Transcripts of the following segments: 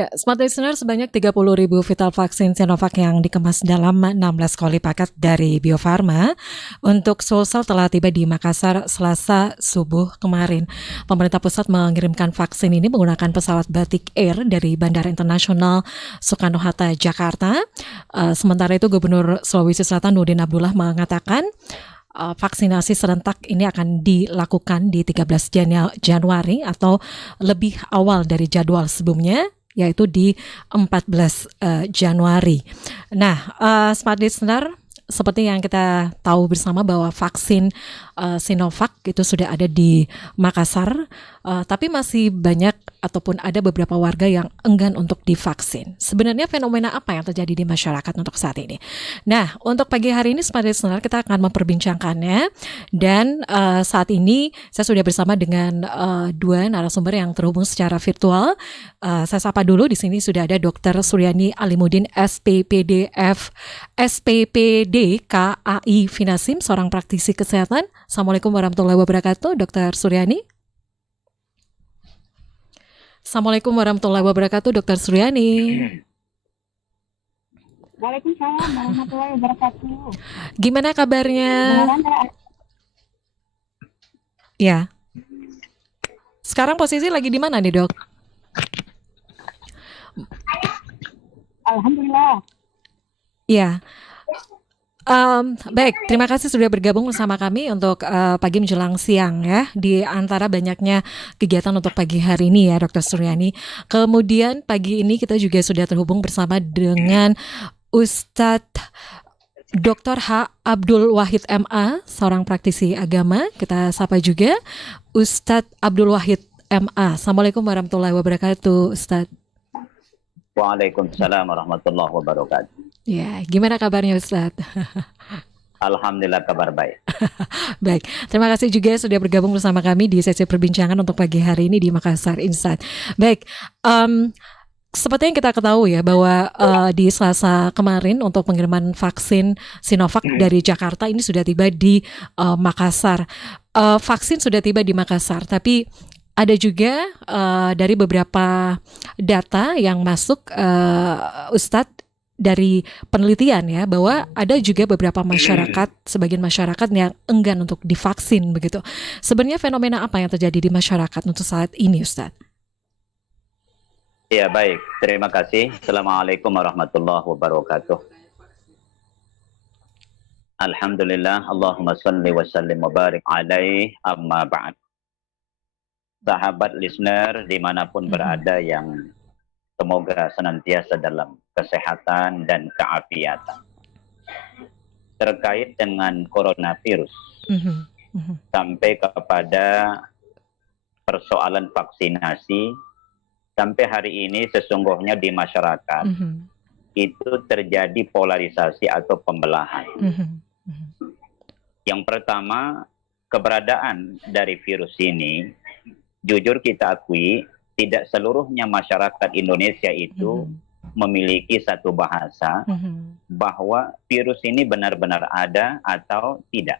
Ya, Smart Listener, sebanyak 30.000 vital vaksin Sinovac yang dikemas dalam 16 koli paket dari Bio Farma untuk Sulsel telah tiba di Makassar Selasa subuh kemarin. Pemerintah pusat mengirimkan vaksin ini menggunakan pesawat Batik Air dari Bandara Internasional Soekarno-Hatta, Jakarta. Sementara itu Gubernur Sulawesi Selatan Nurdin Abdullah mengatakan vaksinasi serentak ini akan dilakukan di 13 Januari atau lebih awal dari jadwal sebelumnya, yaitu di 14 Januari. Nah, Smart Listener, seperti yang kita tahu bersama bahwa vaksin Sinovac itu sudah ada di Makassar, tapi masih banyak ataupun ada beberapa warga yang enggan untuk divaksin. Sebenarnya fenomena apa yang terjadi di masyarakat untuk saat ini? Nah, untuk pagi hari ini Smart Listener kita akan memperbincangkannya, dan saat ini saya sudah bersama dengan dua narasumber yang terhubung secara virtual. Saya sapa dulu, di sini sudah ada Dr. Suryani Alimuddin SPPD KAI Finasim, seorang praktisi kesehatan. Assalamualaikum warahmatullahi wabarakatuh, Dr. Suryani. Assalamualaikum warahmatullahi wabarakatuh, Dr. Suryani. Waalaikumsalam warahmatullahi wabarakatuh. Gimana kabarnya? Ya. Sekarang posisi lagi di mana nih, Dok? Alhamdulillah. Ya. Baik, terima kasih sudah bergabung bersama kami untuk pagi menjelang siang ya, di antara banyaknya kegiatan untuk pagi hari ini ya, Dr. Suryani. Kemudian pagi ini kita juga sudah terhubung bersama dengan Ustadz Dr. H. Abdul Wahid MA, seorang praktisi agama. Kita sapa juga Ustadz Abdul Wahid MA. Assalamualaikum warahmatullahi wabarakatuh, Ustadz. Waalaikumsalam warahmatullahi wabarakatuh. Ya, gimana kabarnya Ustadz? Alhamdulillah kabar baik. Baik, terima kasih juga sudah bergabung bersama kami di sesi perbincangan untuk pagi hari ini di Makassar Insight. Baik, seperti yang kita ketahui ya bahwa di Selasa kemarin untuk pengiriman vaksin Sinovac dari Jakarta ini sudah tiba di Makassar. Vaksin sudah tiba di Makassar, tapi ada juga dari beberapa data yang masuk, Ustadz, dari penelitian ya, bahwa ada juga beberapa masyarakat, sebagian masyarakat yang enggan untuk divaksin begitu. Sebenarnya fenomena apa yang terjadi di masyarakat untuk saat ini, Ustadz? Ya baik, terima kasih. Assalamualaikum warahmatullahi wabarakatuh. Alhamdulillah, Allahumma salli wa sallim wa barik alaih, amma ba'd. Sahabat listener dimanapun berada yang semoga senantiasa dalam kesehatan dan keafiatan. Terkait dengan coronavirus, sampai kepada persoalan vaksinasi, sampai hari ini sesungguhnya di masyarakat itu terjadi polarisasi atau pembelahan. Yang pertama, keberadaan dari virus ini, jujur kita akui, tidak seluruhnya masyarakat Indonesia itu memiliki satu bahasa bahwa virus ini benar-benar ada atau tidak.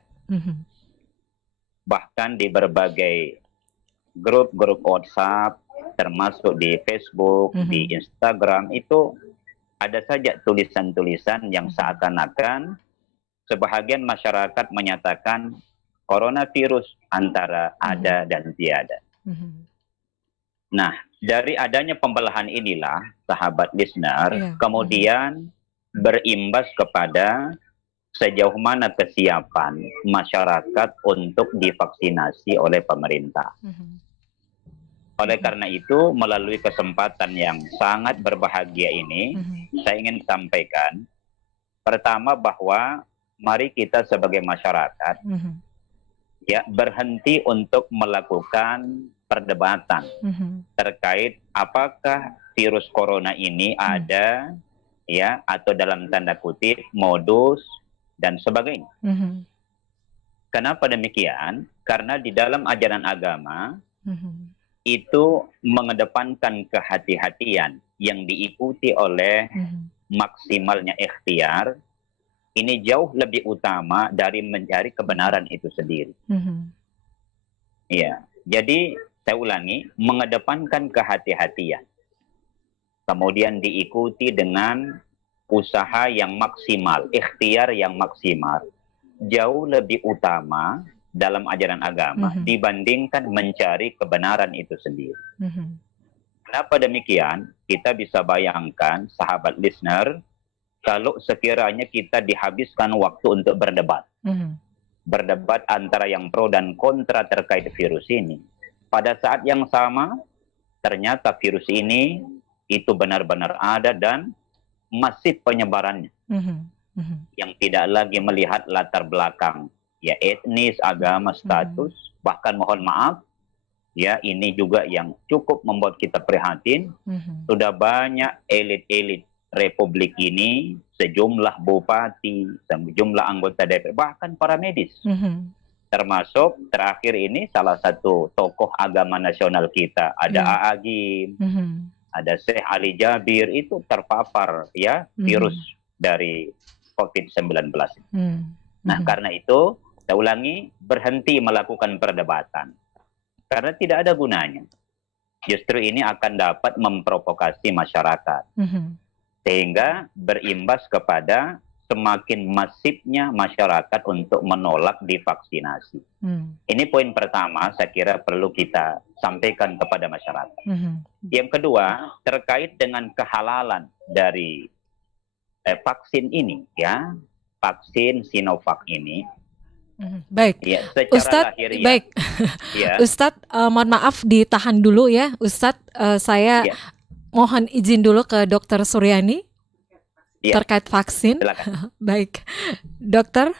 Bahkan di berbagai grup-grup WhatsApp, termasuk di Facebook, di Instagram, itu ada saja tulisan-tulisan yang seakan-akan sebahagian masyarakat menyatakan coronavirus antara ada dan tiada. Nah, dari adanya pembelahan inilah, sahabat listener, kemudian berimbas kepada sejauh mana kesiapan masyarakat untuk divaksinasi oleh pemerintah. Oleh karena itu, melalui kesempatan yang sangat berbahagia ini, saya ingin sampaikan, pertama bahwa mari kita sebagai masyarakat ya berhenti untuk melakukan perdebatan terkait apakah virus corona ini ada ya atau dalam tanda kutip modus dan sebagainya. Kenapa demikian? Karena di dalam ajaran agama itu mengedepankan kehati-hatian yang diikuti oleh maksimalnya ikhtiar. Ini jauh lebih utama dari mencari kebenaran itu sendiri. Ya, jadi saya ulangi, mengedepankan kehati-hatian. kemudian diikuti dengan usaha yang maksimal, ikhtiar yang maksimal, jauh lebih utama dalam ajaran agama dibandingkan mencari kebenaran itu sendiri. Kenapa demikian? Kita bisa bayangkan, sahabat listener, kalau sekiranya kita dihabiskan waktu untuk berdebat. Berdebat antara yang pro dan kontra terkait virus ini. Pada saat yang sama, ternyata virus ini itu benar-benar ada dan masif penyebarannya. Yang tidak lagi melihat latar belakang, ya etnis, agama, status, bahkan mohon maaf, ya ini juga yang cukup membuat kita prihatin. Sudah banyak elit-elit Republik ini, sejumlah bupati, sejumlah anggota DPR, bahkan para medis. Termasuk terakhir ini salah satu tokoh agama nasional kita, ada A'agim, ada Syekh Ali Jabir, itu terpapar ya virus dari COVID-19. Nah, karena itu, saya ulangi, berhenti melakukan perdebatan. Karena tidak ada gunanya. Justru ini akan dapat memprovokasi masyarakat. Sehingga berimbas kepada semakin masifnya masyarakat untuk menolak divaksinasi. Ini poin pertama, saya kira perlu kita sampaikan kepada masyarakat. Yang kedua, terkait dengan kehalalan dari vaksin ini, ya, vaksin Sinovac ini. Baik, ya, secara Ustadz, lahiriah, baik, ya, Ustadz, mohon maaf ditahan dulu ya, Ustadz. Saya ya, mohon izin dulu ke Dokter Suryani ya, terkait vaksin. silakan. Baik, Dokter.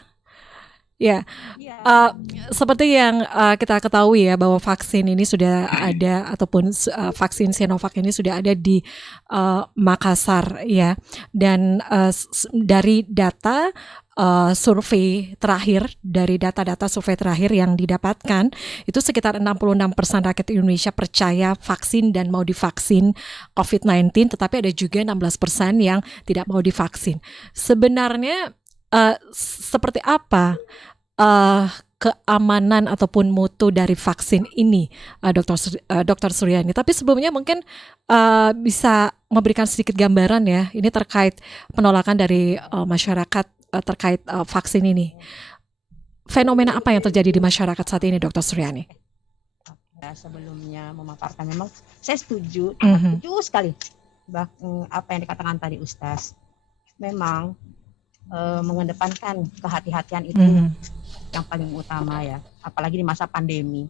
Ya, Iya. seperti yang kita ketahui ya bahwa vaksin ini sudah ada ataupun vaksin Sinovac ini sudah ada di Makassar ya, dan dari data survei terakhir, dari data-data survei terakhir yang didapatkan itu sekitar 66% rakyat Indonesia percaya vaksin dan mau divaksin COVID-19, tetapi ada juga 16% yang tidak mau divaksin. Sebenarnya seperti apa keamanan ataupun mutu dari vaksin ini, Dr. Suryani? Tapi sebelumnya mungkin bisa memberikan sedikit gambaran ya, ini terkait penolakan dari masyarakat terkait vaksin ini. Fenomena apa yang terjadi di masyarakat saat ini, Dr. Suryani? Ya, sebelumnya memaparkan, memang saya setuju sekali apa yang dikatakan tadi Ustaz. Memang mengedepankan kehati-hatian itu yang paling utama ya, apalagi di masa pandemi.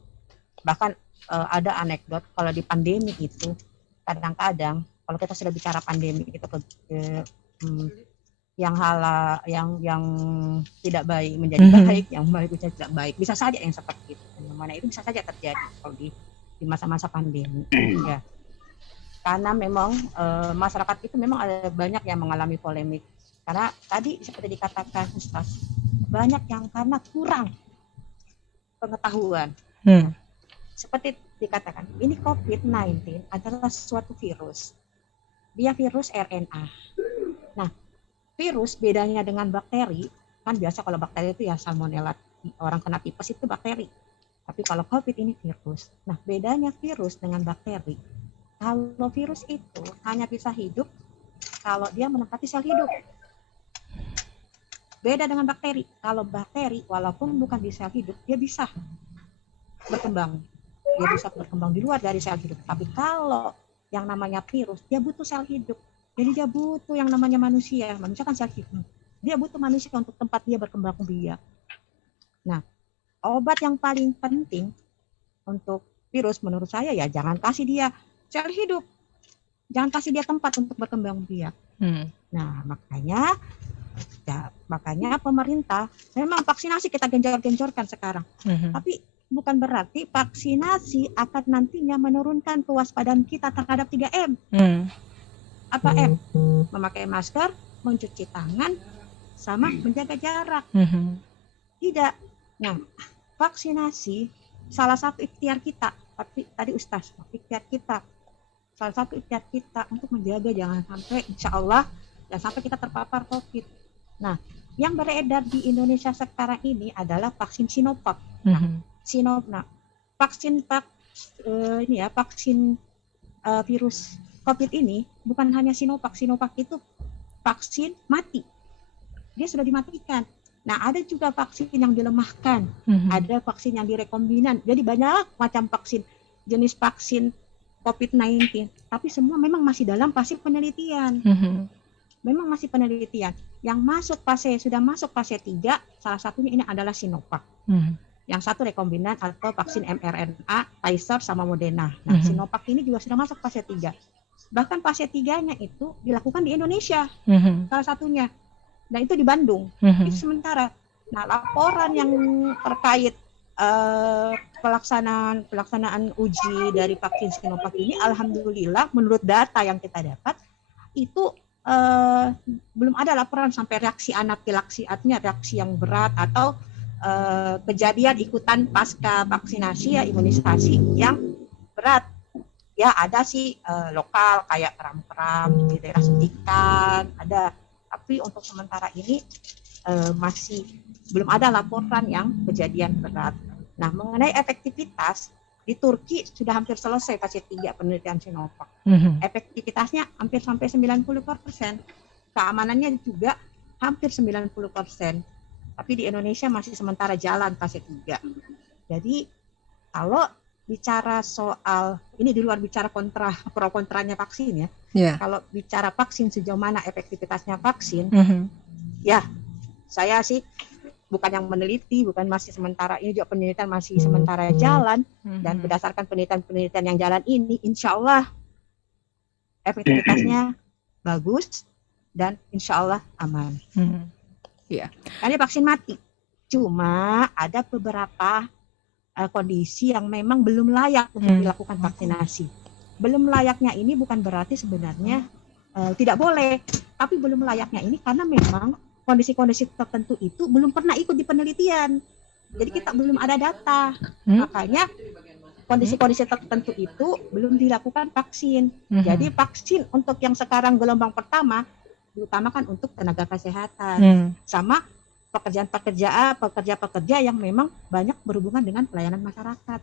Bahkan ada anekdot kalau di pandemi itu kadang-kadang kalau kita sudah bicara pandemi itu yang tidak baik menjadi baik, yang baik menjadi tidak baik, bisa saja yang seperti itu. Yang mana itu bisa saja terjadi kalau di masa-masa pandemi. Ya. Karena memang masyarakat itu memang ada banyak yang mengalami polemik. Karena tadi seperti dikatakan Ustaz, banyak yang karena kurang pengetahuan. Seperti dikatakan, ini COVID-19 adalah suatu virus. Dia virus RNA. Nah, virus bedanya dengan bakteri, kan biasa kalau bakteri itu ya salmonella, orang kena tipes itu bakteri. Tapi kalau COVID ini virus. Nah, bedanya virus dengan bakteri. Kalau virus itu hanya bisa hidup kalau dia menempati sel hidup. Beda dengan bakteri. Kalau bakteri walaupun bukan di sel hidup, dia bisa berkembang. Dia bisa berkembang di luar dari sel hidup. Tapi kalau yang namanya virus, dia butuh sel hidup. Jadi dia butuh yang namanya manusia. Manusia kan sel hidup. Dia butuh manusia untuk tempat dia berkembang biak. Nah, obat yang paling penting untuk virus menurut saya ya jangan kasih dia sel hidup. Jangan kasih dia tempat untuk berkembang biak. Nah, makanya pemerintah memang vaksinasi kita genjor-genjorkan sekarang. Tapi bukan berarti vaksinasi akan nantinya menurunkan kewaspadaan kita terhadap 3M. Apa M? Memakai masker, mencuci tangan, sama menjaga jarak. Tidak. Nah, vaksinasi salah satu ikhtiar kita. Tapi tadi Ustaz, salah satu ikhtiar kita untuk menjaga jangan sampai insya Allah jangan sampai kita terpapar COVID. Nah, yang beredar di Indonesia sekarang ini adalah vaksin Sinovac. Vaksin virus COVID ini bukan hanya Sinovac. Sinovac itu vaksin mati. Dia sudah dimatikan. Nah, ada juga vaksin yang dilemahkan. Ada vaksin yang direkombinan. Jadi banyak macam vaksin, jenis vaksin COVID-19. Tapi semua memang masih dalam fase penelitian. Memang masih penelitian. Yang sudah masuk fase 3, salah satunya ini adalah Sinovac. Yang satu rekombinan atau vaksin mRNA, Pfizer sama Moderna. Nah, Sinovac ini juga sudah masuk fase 3. Bahkan fase 3-nya itu dilakukan di Indonesia. Salah satunya. Dan itu di Bandung. Itu sementara. Nah, laporan yang terkait pelaksanaan uji dari vaksin Sinovac ini, alhamdulillah menurut data yang kita dapat itu belum ada laporan sampai reaksi anafilaksi, artinya reaksi yang berat atau kejadian ikutan pasca vaksinasi ya, imunisasi yang berat. Ya ada sih lokal kayak kram-kram di daerah suntikan ada. Tapi untuk sementara ini masih belum ada laporan yang kejadian berat. Nah, mengenai efektivitas, di Turki sudah hampir selesai fase 3 penelitian Sinovac. Efektivitasnya hampir sampai 90%. Keamanannya juga hampir 90%. Tapi di Indonesia masih sementara jalan fase 3. Jadi, kalau bicara soal, ini di luar bicara pro kontranya vaksin ya. Kalau bicara vaksin, sejauh mana efektivitasnya vaksin, ya saya sih bukan yang meneliti, bukan masih sementara, ini juga penelitian masih sementara jalan, dan berdasarkan penelitian yang jalan ini, insya Allah efektivitasnya bagus dan insya Allah aman. Karena vaksin mati, cuma ada beberapa kondisi yang memang belum layak untuk dilakukan vaksinasi. Belum layaknya ini bukan berarti sebenarnya tidak boleh, tapi belum layaknya ini karena memang kondisi-kondisi tertentu itu belum pernah ikut di penelitian. Jadi kita belum ada data. Makanya kondisi-kondisi tertentu itu belum dilakukan vaksin. Jadi vaksin untuk yang sekarang gelombang pertama diutamakan untuk tenaga kesehatan sama pekerja yang memang banyak berhubungan dengan pelayanan masyarakat.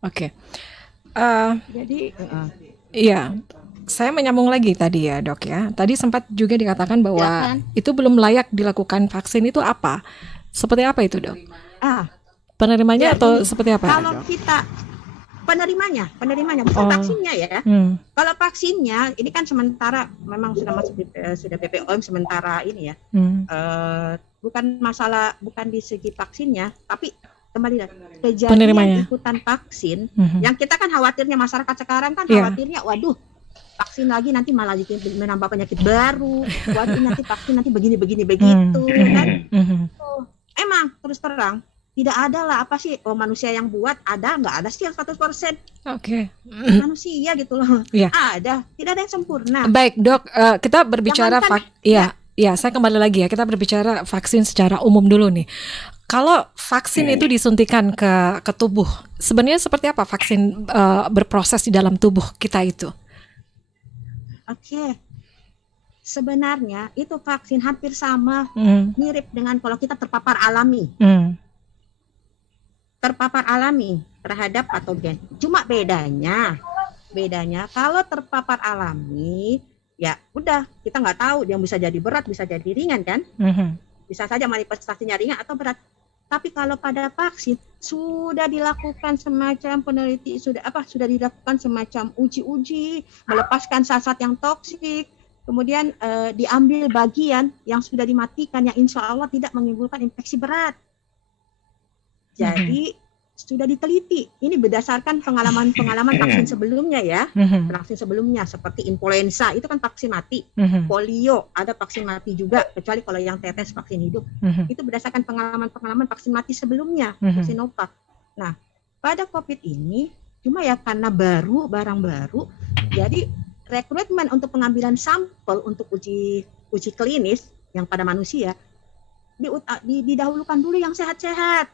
Oke. Jadi iya, saya menyambung lagi tadi ya Dok ya. Tadi sempat juga dikatakan bahwa itu belum layak dilakukan vaksin, itu apa? Seperti apa itu Dok? Penerimanya atau seperti apa? Kalau kita penerimanya bukan vaksinnya ya. Kalau vaksinnya ini kan sementara memang sudah masuk sudah BPOM sementara ini ya. Bukan di segi vaksinnya, tapi kembali lagi kejadian ikutan vaksin. Yang kita kan khawatirnya, masyarakat sekarang kan khawatirnya, waduh vaksin lagi nanti malah menambah penyakit baru. Waduh nanti vaksin nanti begini begitu kan. Emang terus terang tidak ada lah apa sih manusia yang buat, nggak ada sih yang 100%. Manusia gitu loh. Ada, tidak ada yang sempurna. Baik Dok, kita berbicara saya kembali lagi ya, kita berbicara vaksin secara umum dulu nih. Kalau vaksin itu disuntikan ke tubuh, sebenarnya seperti apa vaksin berproses di dalam tubuh kita itu? Sebenarnya itu vaksin hampir sama, mirip dengan kalau kita terpapar alami. Terpapar alami terhadap patogen. Cuma bedanya kalau terpapar alami, ya udah kita nggak tahu, dia bisa jadi berat, bisa jadi ringan kan? Bisa saja manifestasinya ringan atau berat. Tapi kalau pada vaksin sudah dilakukan semacam sudah dilakukan semacam uji-uji, melepaskan zat-zat yang toksik, kemudian diambil bagian yang sudah dimatikan yang insya Allah tidak menimbulkan infeksi berat. Jadi sudah diteliti. Ini berdasarkan pengalaman vaksin sebelumnya ya. Vaksin sebelumnya seperti influenza itu kan vaksin mati. Polio ada vaksin mati juga, kecuali kalau yang tetes vaksin hidup. Itu berdasarkan pengalaman vaksin mati sebelumnya, Sinovac. Nah, pada COVID ini cuma ya karena barang baru, jadi rekrutmen untuk pengambilan sampel untuk uji klinis yang pada manusia didahulukan dulu yang sehat-sehat.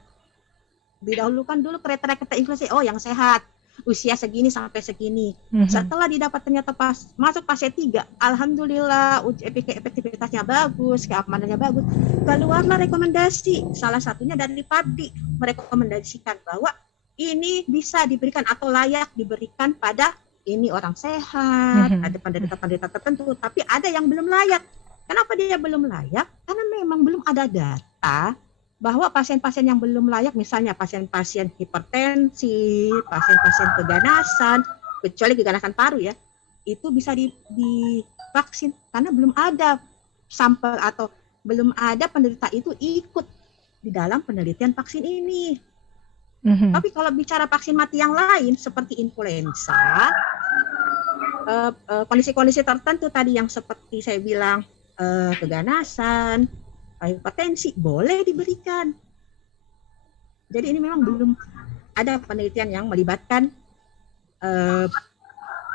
Didahulukan dulu kriteria inklusi, yang sehat, usia segini sampai segini. Setelah didapat ternyata masuk fase 3, alhamdulillah efektivitasnya bagus, keamanannya bagus. Keluarlah rekomendasi, salah satunya dari PABDI merekomendasikan bahwa ini bisa diberikan atau layak diberikan pada ini orang sehat, ada penderita-penderita tertentu, tapi ada yang belum layak. Kenapa dia belum layak? Karena memang belum ada data bahwa pasien-pasien yang belum layak, misalnya pasien-pasien hipertensi, pasien-pasien keganasan, kecuali keganasan paru ya, itu bisa divaksin karena belum ada sampel atau belum ada penderita itu ikut di dalam penelitian vaksin ini. Tapi kalau bicara vaksin mati yang lain seperti influenza, kondisi-kondisi tertentu tadi yang seperti saya bilang, keganasan, hipertensi boleh diberikan. Jadi ini memang belum ada penelitian yang melibatkan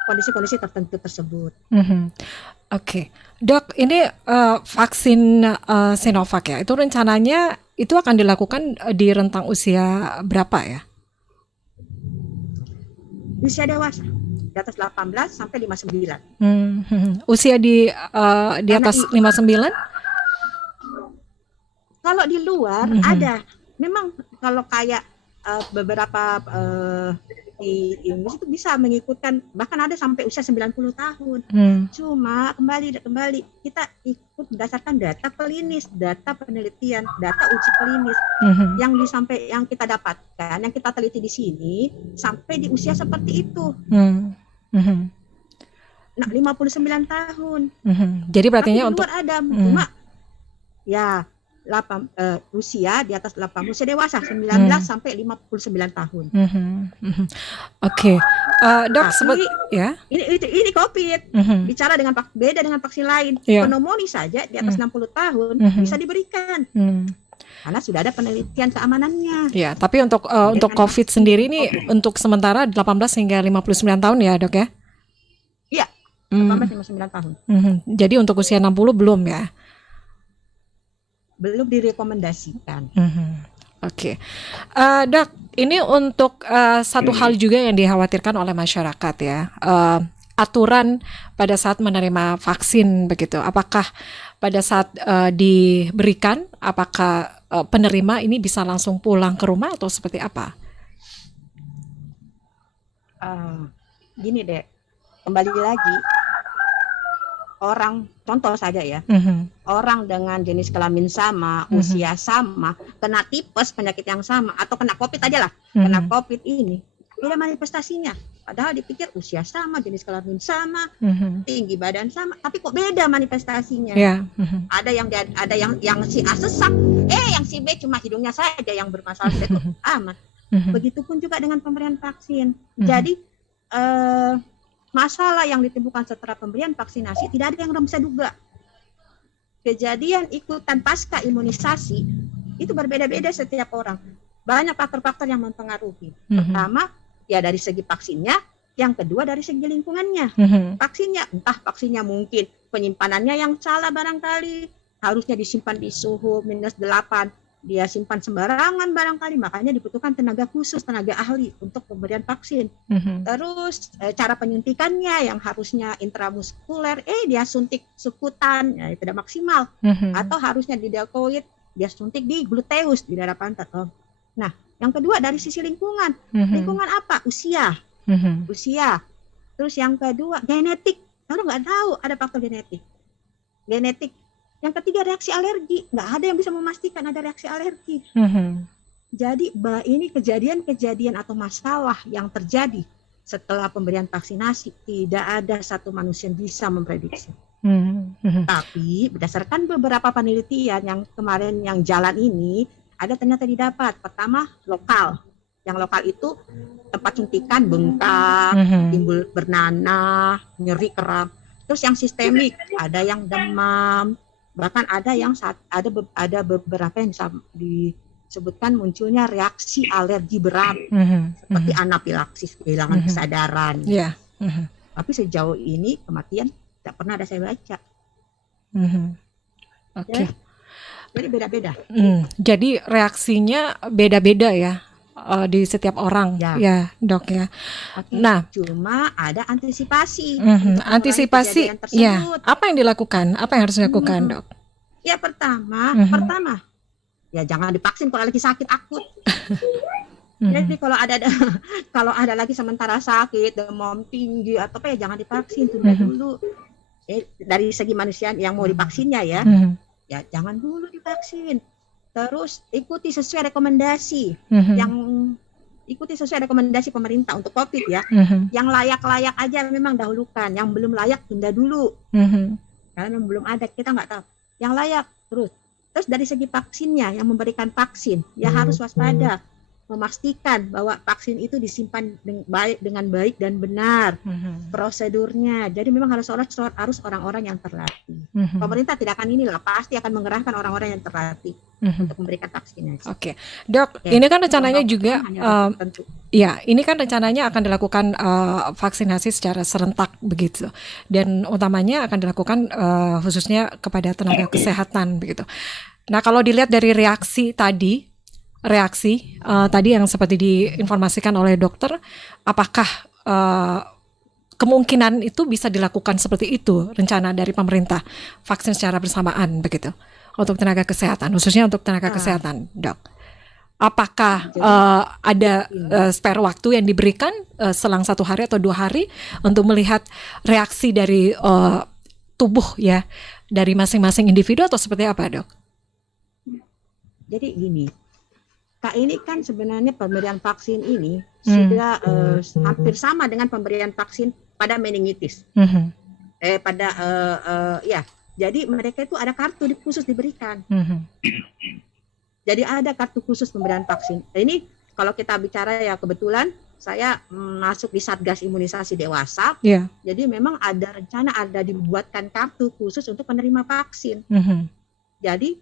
kondisi-kondisi tertentu tersebut. Oke. Dok, ini vaksin Sinovac ya, itu rencananya itu akan dilakukan di rentang usia berapa ya? Usia dewasa, di atas 18 sampai 59. Usia di atas 59? Kalau di luar ada, memang kalau kayak beberapa di Inggris itu bisa mengikutkan, bahkan ada sampai usia 90 tahun. Cuma kembali kita ikut berdasarkan data klinis, data penelitian, data uji klinis yang kita dapatkan, yang kita teliti di sini sampai di usia seperti itu. Nah, 59 tahun. Jadi berarti untuk luar ada, cuma ya usia di atas 80, usia dewasa 19 sampai 59 tahun. Oke. Dok, ya. Ini COVID. Bicara dengan beda dengan vaksin lain. Pneumonia saja di atas 60 tahun bisa diberikan. Karena sudah ada penelitian keamanannya. Ya, tapi untuk COVID sendiri ini untuk sementara 18 hingga 59 tahun ya, Dok ya? Iya. 18-59 tahun. Jadi untuk usia 60 belum ya? Belum direkomendasikan. Oke. Dok, ini untuk satu hal juga yang dikhawatirkan oleh masyarakat ya, aturan pada saat menerima vaksin begitu. Apakah pada saat diberikan, apakah penerima ini bisa langsung pulang ke rumah atau seperti apa? Gini deh, kembali lagi. Orang, contoh saja ya, orang dengan jenis kelamin sama, usia sama, kena tipes, penyakit yang sama, atau kena COVID aja lah, kena COVID ini, beda manifestasinya. Padahal dipikir usia sama, jenis kelamin sama, tinggi badan sama, tapi kok beda manifestasinya. Ada yang si A sesak, yang si B cuma hidungnya saja yang bermasalah, itu aman. Begitupun juga dengan pemberian vaksin. Jadi masalah yang ditemukan setelah pemberian vaksinasi tidak ada yang bisa duga. Kejadian ikutan pasca imunisasi itu berbeda-beda setiap orang. Banyak faktor-faktor yang mempengaruhi. Pertama, ya dari segi vaksinnya. Yang kedua dari segi lingkungannya. Vaksinnya mungkin penyimpanannya yang salah barangkali. Harusnya disimpan di suhu -8. Dia simpan sembarangan barangkali, makanya dibutuhkan tenaga khusus, tenaga ahli untuk pemberian vaksin. Terus cara penyuntikannya yang harusnya intramuskuler, dia suntik sukutan, ya tidak maksimal. Atau harusnya di deltoid, dia suntik di gluteus, di daerah pantat. Nah, yang kedua dari sisi lingkungan. Lingkungan apa? Usia. Terus yang kedua genetik. Kalau nggak tahu ada faktor genetik. Yang ketiga reaksi alergi, nggak ada yang bisa memastikan ada reaksi alergi. Jadi ini kejadian-kejadian atau masalah yang terjadi setelah pemberian vaksinasi tidak ada satu manusia yang bisa memprediksi. Tapi berdasarkan beberapa penelitian yang kemarin yang jalan ini, ada ternyata didapat. Pertama lokal, yang lokal itu tempat suntikan bengkak, timbul bernanah, nyeri kram. Terus yang sistemik, ada yang demam. Bahkan ada yang ada beberapa yang disebutkan munculnya reaksi alergi berat seperti anafilaksis, kehilangan kesadaran. Tapi sejauh ini kematian tidak pernah ada saya baca. Oke. Jadi beda-beda. Jadi reaksinya beda-beda ya di setiap orang ya Dok ya. Nah, cuma ada antisipasi. Antisipasi ya. Apa yang dilakukan? Apa yang harus dilakukan Dok? Ya pertama ya jangan divaksin kalau lagi sakit akut. Jadi kalau ada lagi sementara sakit, demam tinggi atau apa ya jangan divaksin, tunda dulu. Dari segi manusia yang mau divaksinnya ya, ya jangan dulu divaksin. Terus ikuti sesuai rekomendasi ikuti sesuai rekomendasi pemerintah untuk COVID ya. Yang layak-layak aja memang dahulukan, yang belum layak tunda dulu. Karena memang belum ada, kita nggak tahu. Yang layak terus dari segi vaksinnya, yang memberikan vaksin ya harus waspada, memastikan bahwa vaksin itu disimpan dengan baik dan benar prosedurnya. Jadi memang harus orang-orang yang terlatih. Pemerintah tidak akan pasti akan mengerahkan orang-orang yang terlatih untuk memberikan vaksinasi. Oke, Dok, ini kan rencananya juga, ini kan rencananya akan dilakukan vaksinasi secara serentak begitu, dan utamanya akan dilakukan khususnya kepada tenaga kesehatan begitu. Nah, kalau dilihat dari reaksi tadi yang seperti diinformasikan oleh dokter, apakah kemungkinan itu bisa dilakukan seperti itu rencana dari pemerintah, vaksin secara bersamaan begitu untuk tenaga kesehatan, khususnya untuk tenaga kesehatan, Dok? Apakah ada spare waktu yang diberikan selang 1 hari atau 2 hari untuk melihat reaksi dari tubuh ya dari masing-masing individu, atau seperti apa, Dok? Jadi gini, ini kan sebenarnya pemberian vaksin ini sudah hampir sama dengan pemberian vaksin pada meningitis. Jadi mereka itu ada kartu khusus diberikan. Jadi ada kartu khusus pemberian vaksin. Ini kalau kita bicara ya, kebetulan saya masuk di Satgas Imunisasi Dewasa. Jadi memang ada rencana, dibuatkan kartu khusus untuk penerima vaksin. Jadi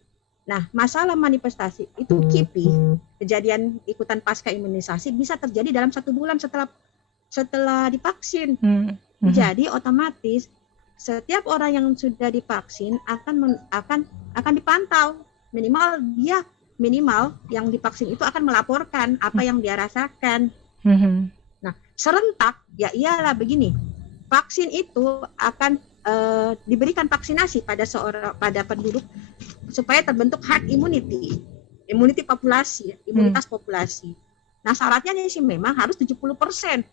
masalah manifestasi itu KIPI, kejadian ikutan pasca imunisasi, bisa terjadi dalam 1 bulan setelah divaksin. Jadi otomatis setiap orang yang sudah divaksin akan dipantau, minimal yang divaksin itu akan melaporkan apa yang dia rasakan. Nah, serentak ya iyalah begini, vaksin itu akan diberikan vaksinasi pada penduduk supaya terbentuk herd immunity populasi, imunitas populasi. Nah, syaratnya sih memang harus 70%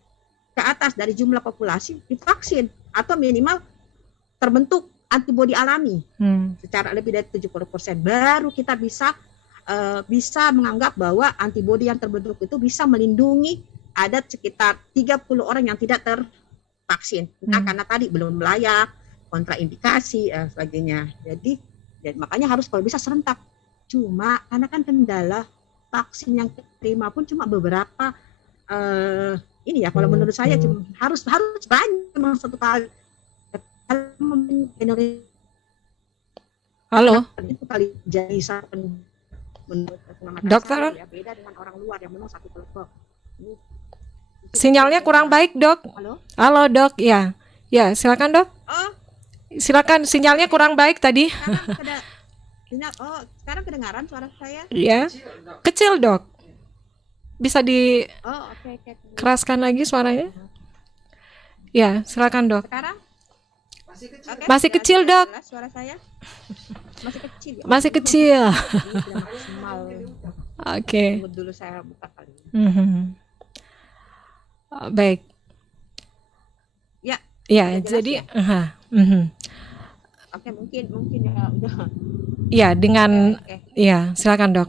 ke atas dari jumlah populasi divaksin, atau minimal terbentuk antibodi alami secara lebih dari 70%, baru kita bisa menganggap bahwa antibodi yang terbentuk itu bisa melindungi ada sekitar 30 orang yang tidak tervaksin, entah karena tadi belum layak, kontraindikasi, sebagainya. Jadi makanya harus kalau bisa serentak. Cuma karena kan kendala vaksin yang terima pun cuma beberapa. Kalau menurut saya harus banyak memang satu kali. Halo. Itu kali jadi menurut dokter. Ya, beda dengan orang luar yang memang satu kelompok. Sinyalnya kurang baik, Dok. Halo, Dok. Ya, silakan, Dok. Silakan, sinyalnya kurang baik tadi. Sekarang kedengaran suara saya? Iya. Kecil, Dok. Bisa dikeraskan lagi suaranya? Ya, silakan, Dok. Sekarang? Masih kecil, Dok. Suara saya? Masih kecil. Ya? Masih kecil. Oke. Dulu saya buka kali. Baik. Ya, jadi Oke, mungkin ya udah. Ya, dengan ya, silakan, Dok.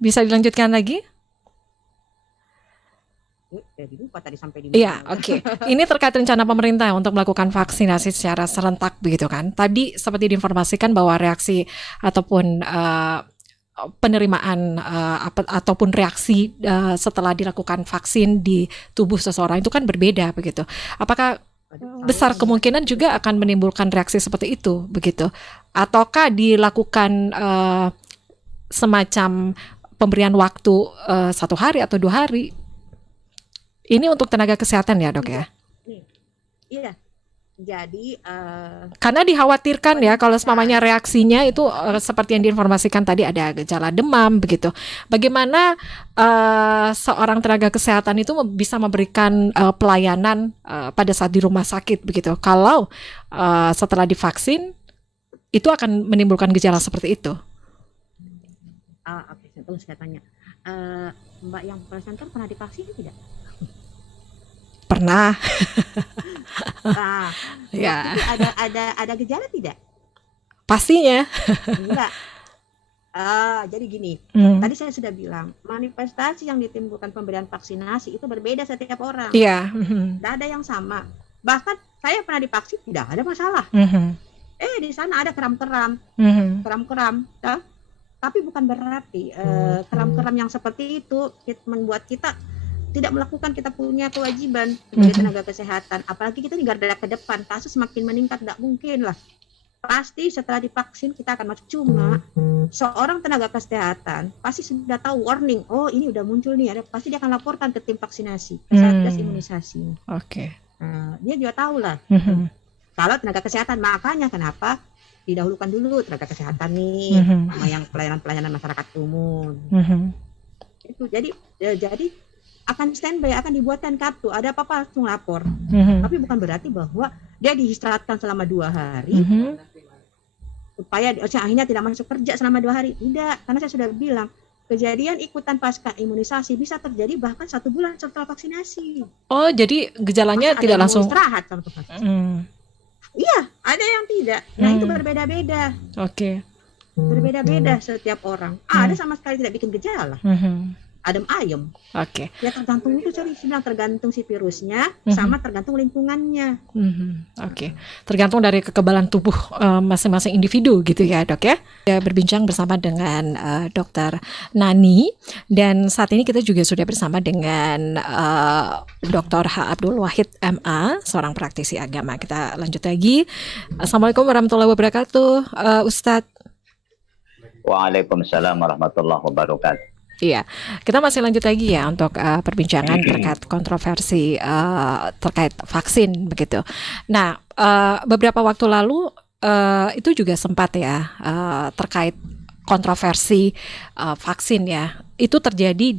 Bisa dilanjutkan lagi? Lupa tadi sampai di mana. Iya, oke. Ini terkait rencana pemerintah untuk melakukan vaksinasi secara serentak begitu kan. Tadi seperti diinformasikan bahwa reaksi ataupun penerimaan ataupun reaksi setelah dilakukan vaksin di tubuh seseorang itu kan berbeda begitu. Apakah besar kemungkinan juga akan menimbulkan reaksi seperti itu begitu? Ataukah dilakukan semacam pemberian waktu 1 hari atau 2 hari? Ini untuk tenaga kesehatan ya, Dok ya? Iya. Jadi karena dikhawatirkan ya kalau semamanya reaksinya itu seperti yang diinformasikan tadi ada gejala demam begitu. Bagaimana seorang tenaga kesehatan itu bisa memberikan pelayanan pada saat di rumah sakit begitu? Kalau setelah divaksin itu akan menimbulkan gejala seperti itu. Oke, saya tanya. Mbak yang presenter pernah divaksin tidak? Pernah. Nah, Ya, ada gejala tidak? pastinya. Enggak. Jadi gini, tadi saya sudah bilang, manifestasi yang ditimbulkan pemberian vaksinasi itu berbeda setiap orang. Iya. Tidak ada yang sama. Bahkan saya pernah divaksin tidak ada masalah. Di sana ada keram-keram, ya. Tapi bukan berarti keram-keram yang seperti itu membuat kita tidak melakukan kita punya kewajiban sebagai tenaga kesehatan. Apalagi kita di garda ke depan, kasus semakin meningkat, tidak mungkin lah. Pasti setelah divaksin kita akan masuk. Cuma seorang tenaga kesehatan pasti sudah tahu warning, oh ini udah muncul nih, pasti dia akan laporkan ke tim vaksinasi, ke satgas imunisasi. Oke. Dia juga tahu lah. Kalau tenaga kesehatan, makanya kenapa didahulukan dulu tenaga kesehatan nih, sama yang pelayanan masyarakat umum. Itu jadi akan standby, akan dibuatkan kartu, ada apa-apa langsung lapor. Tapi bukan berarti bahwa dia diistirahatkan selama 2 hari supaya akhirnya tidak masuk kerja selama 2 hari. Tidak, karena saya sudah bilang kejadian ikutan pasca imunisasi bisa terjadi bahkan 1 bulan setelah vaksinasi. Oh, jadi gejalanya tidak langsung istirahat sama Iya, ada yang tidak. Nah, itu berbeda-beda. Oke. Berbeda-beda setiap orang. Ada sama sekali tidak bikin gejala. Adem ayem. Oke. Ya tergantung itu, sorry, tergantung si virusnya sama tergantung lingkungannya. Oke. Tergantung dari kekebalan tubuh masing-masing individu gitu ya, Dok ya. Kita berbincang bersama dengan Dr. Nani, dan saat ini kita juga sudah bersama dengan Dr. H. Abdul Wahid MA, seorang praktisi agama. Kita lanjut lagi. Assalamualaikum warahmatullahi wabarakatuh, Ustadz. Waalaikumsalam warahmatullahi wabarakatuh. Iya, kita masih lanjut lagi ya untuk perbincangan terkait kontroversi terkait vaksin begitu. Nah, beberapa waktu lalu itu juga sempat ya terkait kontroversi vaksin ya. Itu terjadi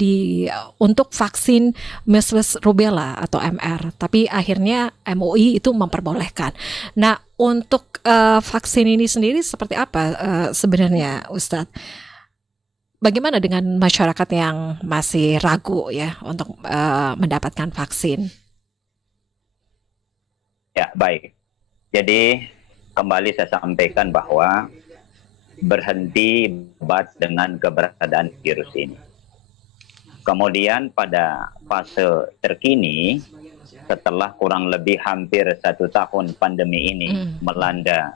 untuk vaksin measles rubella atau MR, tapi akhirnya MUI itu memperbolehkan. Nah, untuk vaksin ini sendiri seperti apa sebenarnya, Ustadz? Bagaimana dengan masyarakat yang masih ragu ya untuk mendapatkan vaksin? Ya, baik. Jadi kembali saya sampaikan bahwa berhenti debat dengan keberadaan virus ini. Kemudian pada fase terkini, setelah kurang lebih hampir 1 tahun pandemi ini melanda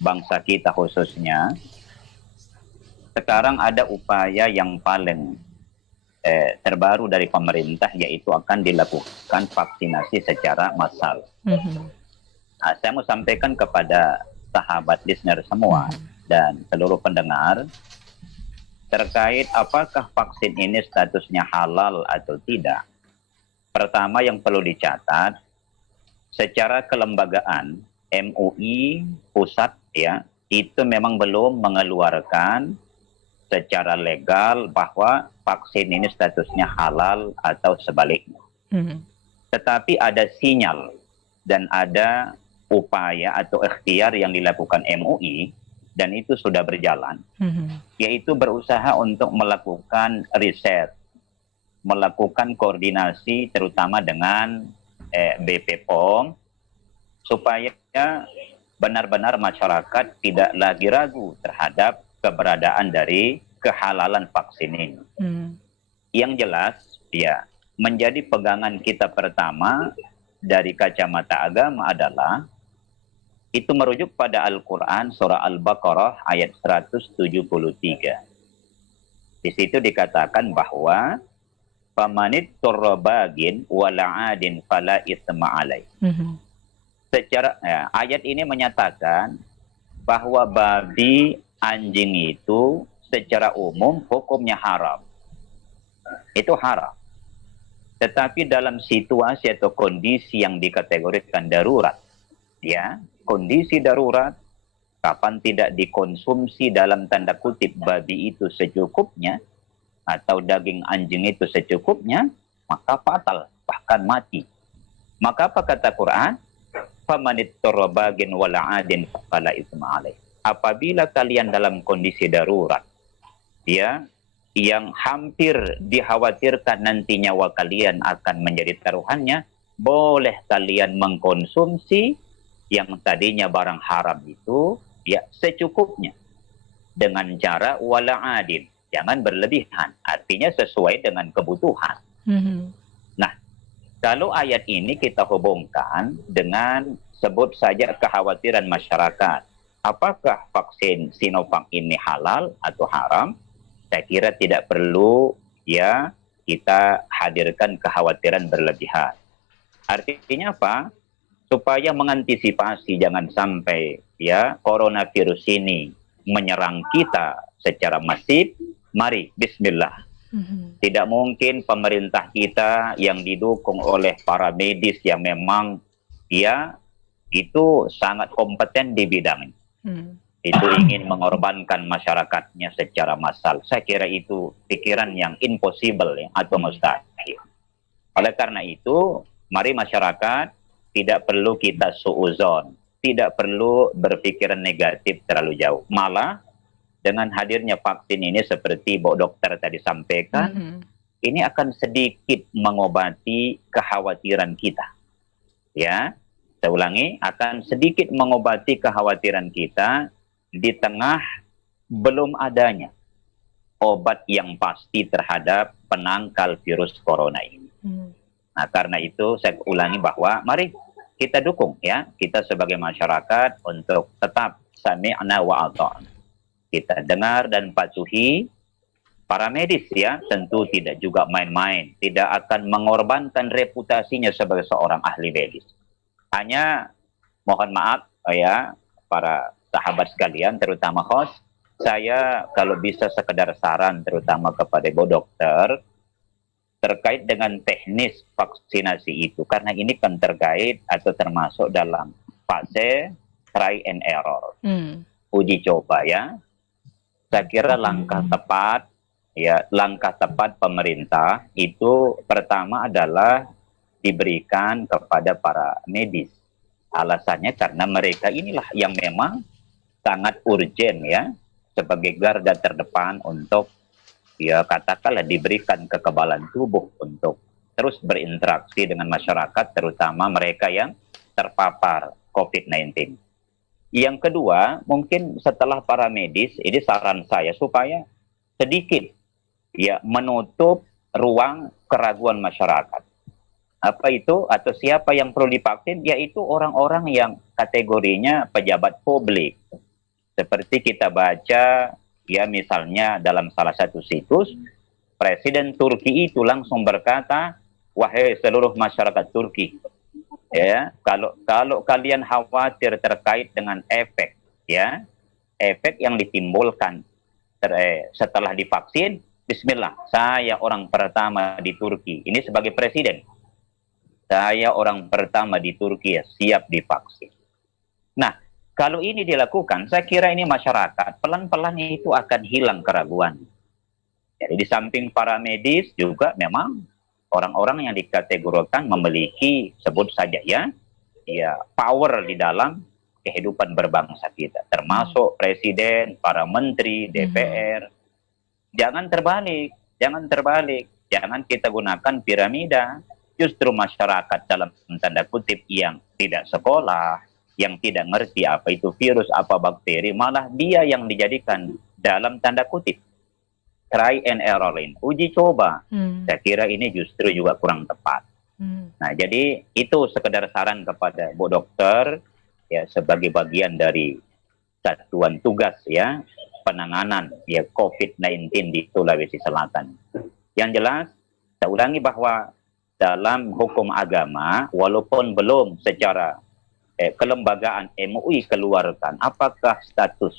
bangsa kita khususnya, sekarang ada upaya yang paling terbaru dari pemerintah, yaitu akan dilakukan vaksinasi secara massal. Nah, saya mau sampaikan kepada sahabat listener semua dan seluruh pendengar terkait apakah vaksin ini statusnya halal atau tidak. Pertama yang perlu dicatat, secara kelembagaan MUI pusat ya, itu memang belum mengeluarkan secara legal bahwa vaksin ini statusnya halal atau sebaliknya. Tetapi ada sinyal dan ada upaya atau ikhtiar yang dilakukan MUI, dan itu sudah berjalan, yaitu berusaha untuk melakukan riset, melakukan koordinasi terutama dengan BP POM, supaya benar-benar masyarakat tidak lagi ragu terhadap keberadaan dari kehalalan vaksin ini. Yang jelas, ya, menjadi pegangan kita pertama dari kacamata agama adalah itu merujuk pada Al-Quran surah Al-Baqarah ayat 173. Di situ dikatakan bahwa famanit turrabagin wala'adin fala itsma alaih. Secara ayat ini menyatakan bahwa babi, anjing itu secara umum hukumnya haram. Itu haram. Tetapi dalam situasi atau kondisi yang dikategorikan darurat, ya, kondisi darurat, kapan tidak dikonsumsi dalam tanda kutip babi itu secukupnya, atau daging anjing itu secukupnya, maka fatal, bahkan mati. Maka apa kata Quran? Famanit turrabagin wala'adin fala itsma alaih. Apabila kalian dalam kondisi darurat, ya, yang hampir dikhawatirkan nanti nyawa kalian akan menjadi taruhannya, boleh kalian mengkonsumsi yang tadinya barang haram itu ya secukupnya, dengan cara wala adil, jangan berlebihan, artinya sesuai dengan kebutuhan. Nah, kalau ayat ini kita hubungkan dengan sebut saja kekhawatiran masyarakat, apakah vaksin Sinovac ini halal atau haram? Saya kira tidak perlu ya kita hadirkan kekhawatiran berlebihan. Artinya apa? Supaya mengantisipasi jangan sampai ya coronavirus ini menyerang kita secara masif, mari bismillah. Tidak mungkin pemerintah kita yang didukung oleh para medis yang memang ya itu sangat kompeten di bidangnya. Itu ingin mengorbankan masyarakatnya secara massal. Saya kira itu pikiran yang impossible ya, atau mustahil. Oleh karena itu, mari masyarakat tidak perlu kita suuzon, tidak perlu berpikiran negatif terlalu jauh. Malah dengan hadirnya vaksin ini seperti Bu Dokter tadi sampaikan, ini akan sedikit mengobati kekhawatiran kita. Ya, saya ulangi, akan sedikit mengobati kekhawatiran kita di tengah belum adanya obat yang pasti terhadap penangkal virus corona ini. Nah, karena itu saya ulangi bahwa mari kita dukung ya, kita sebagai masyarakat untuk tetap sami'na wa ata'na. Kita dengar dan patuhi para medis ya, tentu tidak juga main-main, tidak akan mengorbankan reputasinya sebagai seorang ahli medis. Hanya mohon maaf ya para sahabat sekalian, terutama host, saya kalau bisa sekedar saran terutama kepada Bu Dokter terkait dengan teknis vaksinasi itu, karena ini kan terkait atau termasuk dalam fase try and error, uji coba ya. Saya kira langkah tepat pemerintah itu pertama adalah diberikan kepada para medis. Alasannya karena mereka inilah yang memang sangat urgen ya, sebagai garda terdepan untuk ya katakanlah diberikan kekebalan tubuh untuk terus berinteraksi dengan masyarakat, terutama mereka yang terpapar COVID-19. Yang kedua, mungkin setelah para medis, ini saran saya supaya sedikit ya menutup ruang keraguan masyarakat. Apa itu atau siapa yang perlu divaksin? Yaitu orang-orang yang kategorinya pejabat publik. Seperti kita baca, ya misalnya dalam salah satu situs, Presiden Turki itu langsung berkata, wahai seluruh masyarakat Turki, ya kalau kalian khawatir terkait dengan efek yang ditimbulkan setelah divaksin, bismillah, saya orang pertama di Turki, ini sebagai presiden, saya orang pertama di Turki ya, siap divaksin. Nah, kalau ini dilakukan, saya kira ini masyarakat pelan-pelan itu akan hilang keraguan. Jadi di samping para medis juga memang orang-orang yang dikategorikan memiliki sebut saja ya power di dalam kehidupan berbangsa kita, termasuk presiden, para menteri, DPR. Jangan terbalik, jangan kita gunakan piramida. Justru masyarakat dalam tanda kutip yang tidak sekolah, yang tidak ngerti apa itu virus, apa bakteri, malah dia yang dijadikan dalam tanda kutip try and error, uji coba. Saya kira ini justru juga kurang tepat. Nah, jadi itu sekedar saran kepada Bu Dokter ya, sebagai bagian dari satuan tugas ya penanganan ya COVID-19 di Sulawesi Selatan. Yang jelas, saya ulangi bahwa dalam hukum agama, walaupun belum secara kelembagaan MUI keluarkan apakah status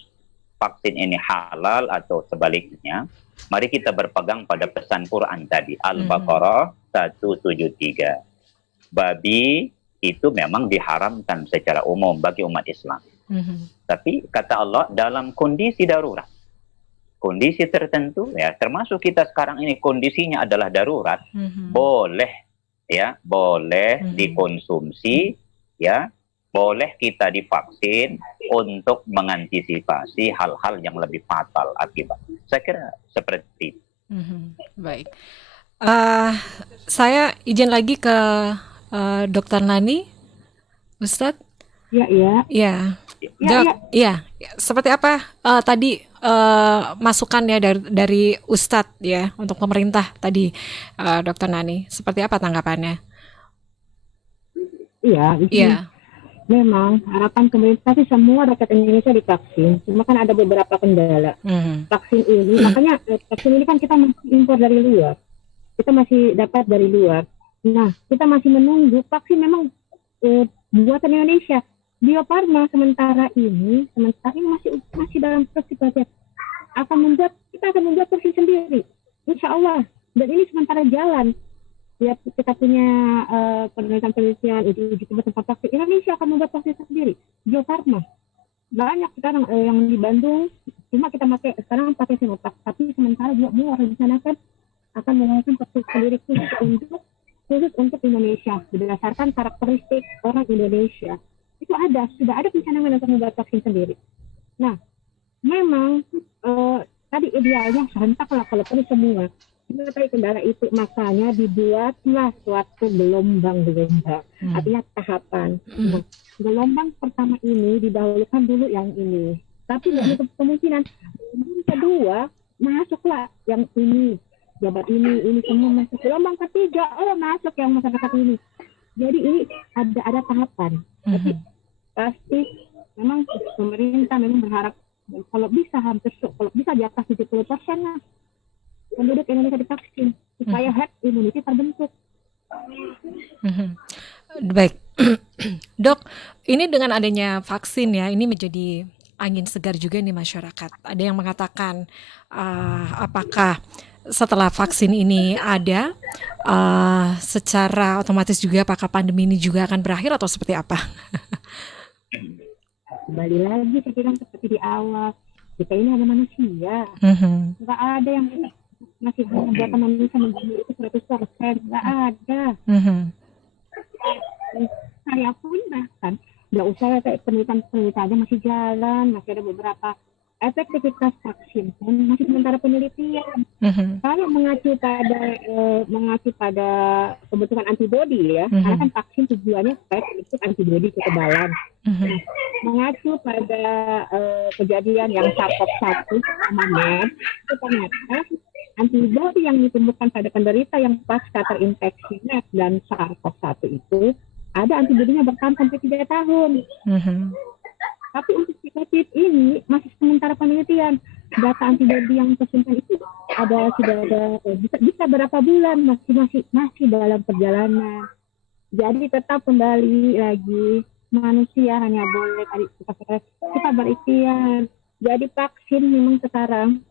vaksin ini halal atau sebaliknya, mari kita berpegang pada pesan Quran tadi, Al-Baqarah 173. Babi itu memang diharamkan secara umum bagi umat Islam. Tapi kata Allah dalam kondisi darurat, kondisi tertentu ya, termasuk kita sekarang ini kondisinya adalah darurat, boleh dikonsumsi ya, boleh kita divaksin untuk mengantisipasi hal-hal yang lebih fatal akibat. Saya kira seperti itu. Baik. Uh, saya izin lagi ke Dokter Nani, Ustadz. Iya. Dok, seperti apa tadi masukan ya dari Ustadz ya untuk pemerintah tadi, Dokter Nani, seperti apa tanggapannya? Iya. Memang harapan pemerintah sih semua rakyat Indonesia divaksin, cuma kan ada beberapa kendala. Vaksin ini, makanya vaksin ini kan kita masih impor dari luar, kita masih dapat dari luar. Nah, kita masih menunggu vaksin memang buatan Indonesia. Bio Farma sementara ini masih dalam proses kita akan membuat vaksin sendiri, insya Allah. Dan ini sementara jalan. Ya, kita punya penelitian uji coba tempat vaksin. Indonesia akan membuat vaksin sendiri. Bio Farma banyak sekarang yang di Bandung, cuma kita sekarang pakai Sinovac, tapi sementara juga mau rencanakan akan menggunakan vaksin sendiri khusus untuk Indonesia berdasarkan karakteristik orang Indonesia. Itu sudah ada perencanaan untuk membuat vaksin sendiri. Nah, memang tadi idealnya serentak lah kalau perlu semua. Tapi kendala itu, makanya dibuatlah suatu gelombang, artinya tahapan. Gelombang pertama ini didahulukan dulu yang ini, tapi nggak menutup kemungkinan kedua masuklah yang ini, jabat ini semua masuk. Gelombang ketiga masuk yang masyarakat ini. Jadi ini ada tahapan. Tapi pasti memang pemerintah memang berharap kalau bisa kalau bisa di atas 70% lah penduduk Indonesia divaksin supaya herd immunity terbentuk. Baik, Dok, ini dengan adanya vaksin ya, ini menjadi angin segar juga nih masyarakat. Ada yang mengatakan apakah setelah vaksin ini ada, secara otomatis juga apakah pandemi ini juga akan berakhir atau seperti apa? Kembali lagi saya bilang seperti di awal, kita ini hanya manusia, nggak ada yang masih buatan manusia menjadi itu 100%, nggak ada. Saya pun bahkan nggak usah kayak penelitian aja masih jalan, masih ada beberapa efektivitas vaksin pun masih sementara penelitian. Kalau mengacu pada pembentukan antibodi ya, karena kan vaksin tujuannya supaya bentuk antibodi kekebalan. Mengacu pada kejadian yang SARS-CoV-1 sama MERS, itu ternyata antibodi yang ditemukan pada penderita yang pasca terinfeksi MERS dan SARS-CoV-1 itu ada antibodinya bertahan sampai 3 tahun. Tapi untuk hepatitis ini masih sementara penelitian. Data antibodi yang tersimpan itu sudah ada bisa berapa bulan, masih dalam perjalanan. Jadi tetap kembali lagi manusia hanya boleh kita berikhtiar. Jadi vaksin memang sekarang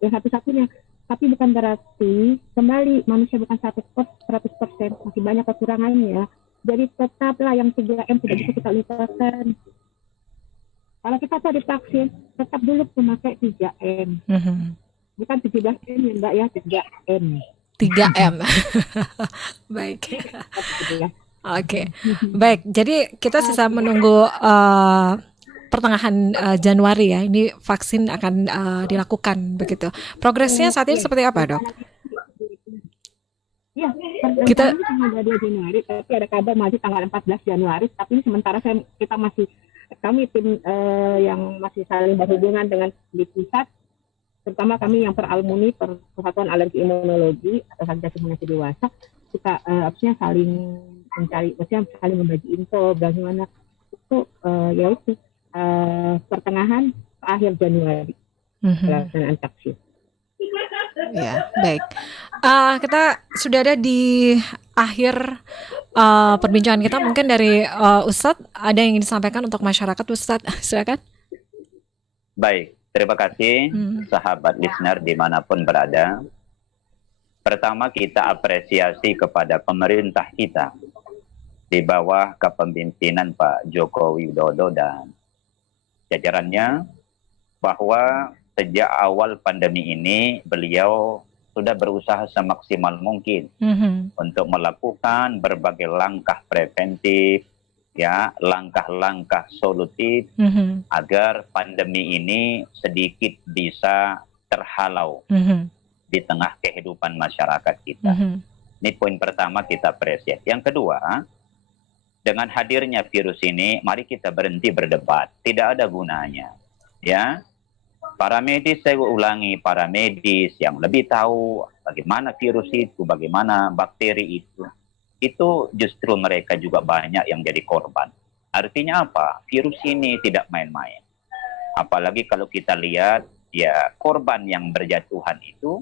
yang satu-satunya, tapi bukan berarti kembali manusia bukan 100%, masih banyak kekurangannya. Jadi tetaplah yang 3M tidak bisa kita lupakan. Kalau kita tuh divaksin, tetap dulu memakai 3M. Bukan 17M ya Mbak ya, 3M. 3M. Baik. Oke. Baik, jadi kita sisa menunggu pertengahan Januari ya, ini vaksin akan dilakukan begitu. Progresnya saat ini seperti apa, Dok? Ya, kita tanggal 2 Januari, tapi ada kabar masih tanggal 14 Januari, tapi sementara kami tim yang masih saling berhubungan dengan di pusat, terutama kami yang peralmuni Persatuan Alergi Imunologi atau Satgas Imunisasi Dewasa, kita harusnya saling membagi info bagaimana itu yaitu pertengahan akhir Januari pelaksanaan vaksin. Ya, baik. Kita sudah ada di akhir perbincangan kita. Mungkin dari Ustadz ada yang ingin disampaikan untuk masyarakat, Ustadz, silakan. Baik, terima kasih sahabat listener dimanapun berada. Pertama, kita apresiasi kepada pemerintah kita di bawah kepemimpinan Pak Joko Widodo dan jajarannya, bahwa sejak awal pandemi ini beliau sudah berusaha semaksimal mungkin untuk melakukan berbagai langkah preventif, ya, langkah-langkah solutif agar pandemi ini sedikit bisa terhalau. di tengah kehidupan masyarakat kita. Ini poin pertama kita apresiasi. Yang kedua, dengan hadirnya virus ini, mari kita berhenti berdebat. Tidak ada gunanya. Ya, para medis, saya ulangi, para medis yang lebih tahu bagaimana virus itu, bagaimana bakteri itu justru mereka juga banyak yang jadi korban. Artinya apa? Virus ini tidak main-main. Apalagi kalau kita lihat, ya korban yang berjatuhan itu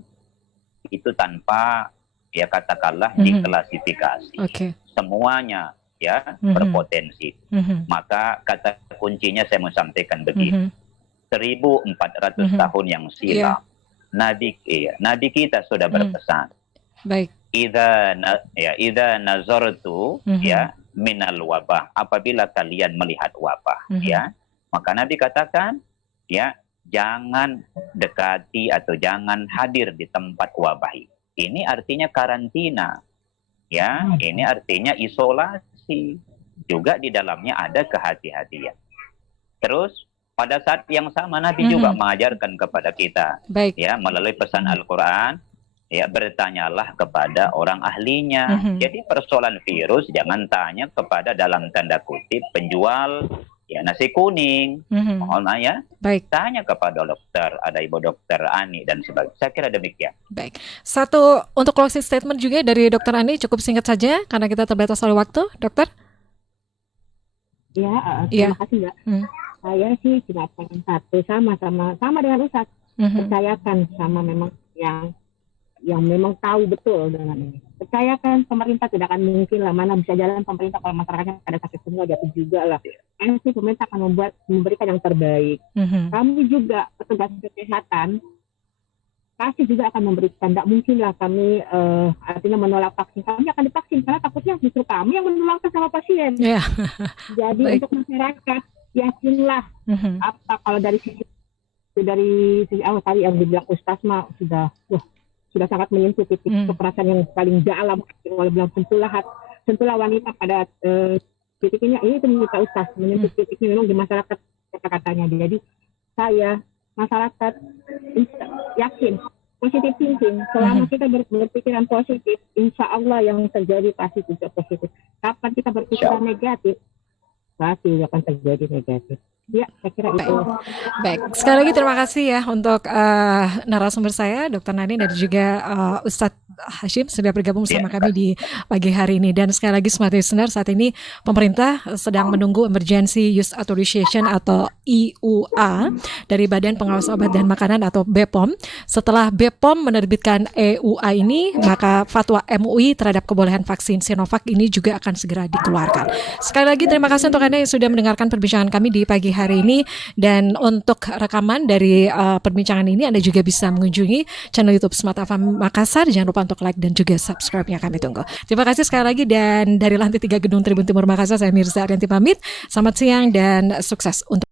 tanpa, ya katakanlah, diklasifikasi. Semuanya ya berpotensi. Maka kata kuncinya saya mau sampaikan begini. 1400 tahun yang silam, Nabi kita sudah berpesan. Baik. Idza nazartu ya minal wabah, apabila kalian melihat wabah, ya, maka Nabi katakan, ya, jangan dekati atau jangan hadir di tempat wabah. Ini artinya karantina. Ya, ini artinya isolasi. Juga di dalamnya ada kehati-hatian. Terus pada saat yang sama Nabi juga mengajarkan kepada kita, ya, melalui pesan Al-Quran, ya, bertanyalah kepada orang ahlinya. Jadi persoalan virus jangan tanya kepada, dalam tanda kutip, penjual ya nasi kuning. Mohon ya. Tanya kepada dokter, ada Ibu Dokter Ani dan sebagainya. Saya kira demikian. Baik. Satu untuk closing statement juga dari Dokter Ani, cukup singkat saja karena kita terbatas oleh waktu, Dokter. Terima kasih, Mbak. Saya sih cuma pengen satu, sama dengan Ustadz. Percayakan sama memang yang memang tahu betul dengan ini. Percayakan, pemerintah tidak akan mungkin lah, mana bisa jalan pemerintah kalau masyarakatnya pada sakit semua, jatuh juga lah. Karena sih pemerintah akan memberikan yang terbaik. Kami juga petugas kesehatan pasti juga akan memberikan. Tidak mungkin lah kami artinya menolak vaksin. Kami akan divaksin karena takutnya justru kami yang menularkan sama pasien. Jadi untuk masyarakat, yakinlah apa kalau dari sisi awal tadi yang dibilang Ustaz mah sudah sangat menyentuh titik kekerasan yang paling dalam. Kalau bilang sentuhlah wanita pada titik ini itu menurut Ustaz, menyentuh titiknya memang di masyarakat kata-katanya. Jadi saya, masyarakat yakin, positif thinking, selama kita berpikiran positif, insya Allah yang terjadi pasti juga positif. Kapan kita berpikiran negatif, pasti akan terjadi negatif. Ya, saya kira itu. Baik, sekali lagi terima kasih ya untuk narasumber saya, Dr. Nani, dan juga Ustadz Hashim sudah bergabung bersama kami di pagi hari ini. Dan sekali lagi Smart Listener, saat ini pemerintah sedang menunggu Emergency Use Authorization atau EUA dari Badan Pengawas Obat dan Makanan atau BPOM. Setelah BPOM menerbitkan EUA ini, maka fatwa MUI terhadap kebolehan vaksin Sinovac ini juga akan segera dikeluarkan. Sekali lagi terima kasih untuk Anda yang sudah mendengarkan perbincangan kami di pagi hari ini. Dan untuk rekaman dari perbincangan ini Anda juga bisa mengunjungi channel YouTube Smart FM Makassar. Jangan lupa untuk like dan juga subscribe-nya, kami tunggu. Terima kasih sekali lagi, dan dari lantai 3 Gedung Tribun Timur Makassar, saya Mirza Arianti pamit. Selamat siang dan sukses untuk